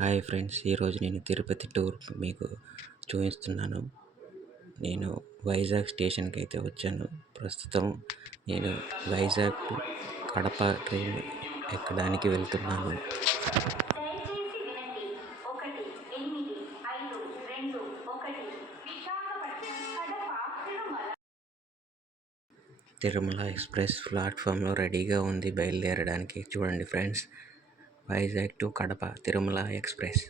Hi friends, ఈరోజు నేను Tirupati tour మీకు చూపిస్తున్నాను. నేను వైజాగ్ స్టేషన్కి అయితే వచ్చాను. ప్రస్తుతం నేను వైజాగ్ టు కడప ట్రైన్ ఎక్కడానికి వెళ్తున్నాను. తిరుమల ఎక్స్ప్రెస్ ప్లాట్ఫామ్లో రెడీగా ఉంది బయలుదేరడానికి. చూడండి friends, Vizag to Kadapa Tirumala express.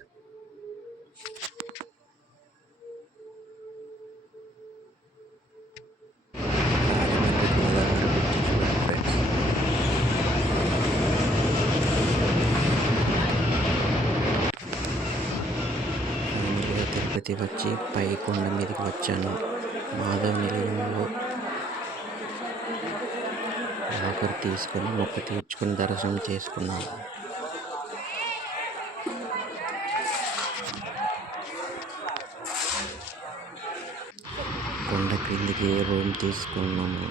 Tirupati వచ్చి పై కొండ మీదకి వచ్చాను. మాధవ నిలయంలో ఆఖరి తీసుకొని మొక్క తీర్చుకొని దర్శనం చేసుకున్నాము. కొండ క్రిందికి రూమ్ తీసుకున్నాము.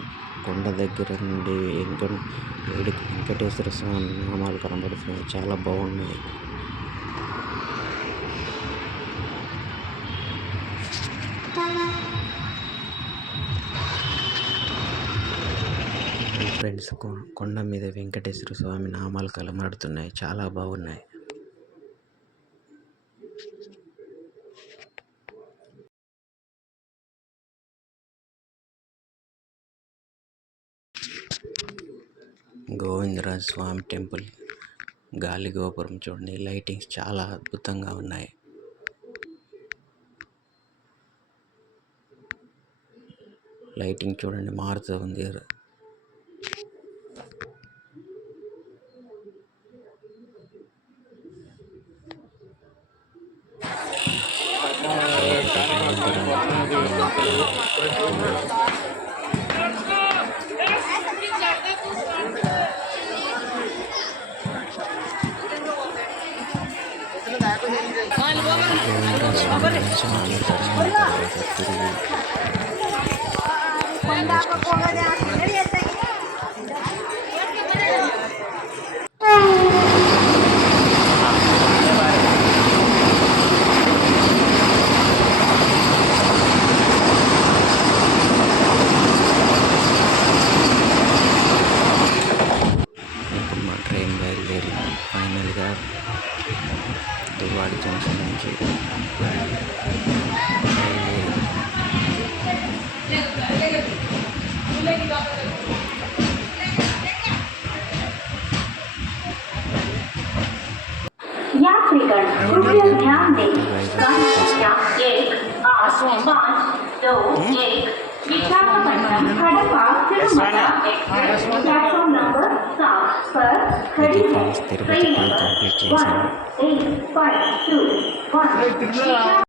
కొండ దగ్గర నుండి వెంకటేశ్వర స్వామి నామాలు కనబడుతున్నాయి, చాలా బాగున్నాయి. ఫ్రెండ్స్, కొండ మీద వెంకటేశ్వర స్వామి నామాలు కనబడుతున్నాయి, చాలా బాగున్నాయి. గోవిందరాజ స్వామి టెంపుల్ గాలి గోపురం చూడండి, లైటింగ్స్ చాలా అద్భుతంగా ఉన్నాయి. లైటింగ్ చూడండి మారుతూ ఉంది. ట్రైన్ బయలుదేరింది. ఫైనల్గా దువ్వాడ జంక్షన్ నుంచి यात्रीगण कृपया ध्यान दें, संख्या 18221 विशाखापट्टनम कड़पा तिरुमला एक्सप्रेस प्लेटफॉर्म नंबर 7 पर खड़ी है। Train number 1852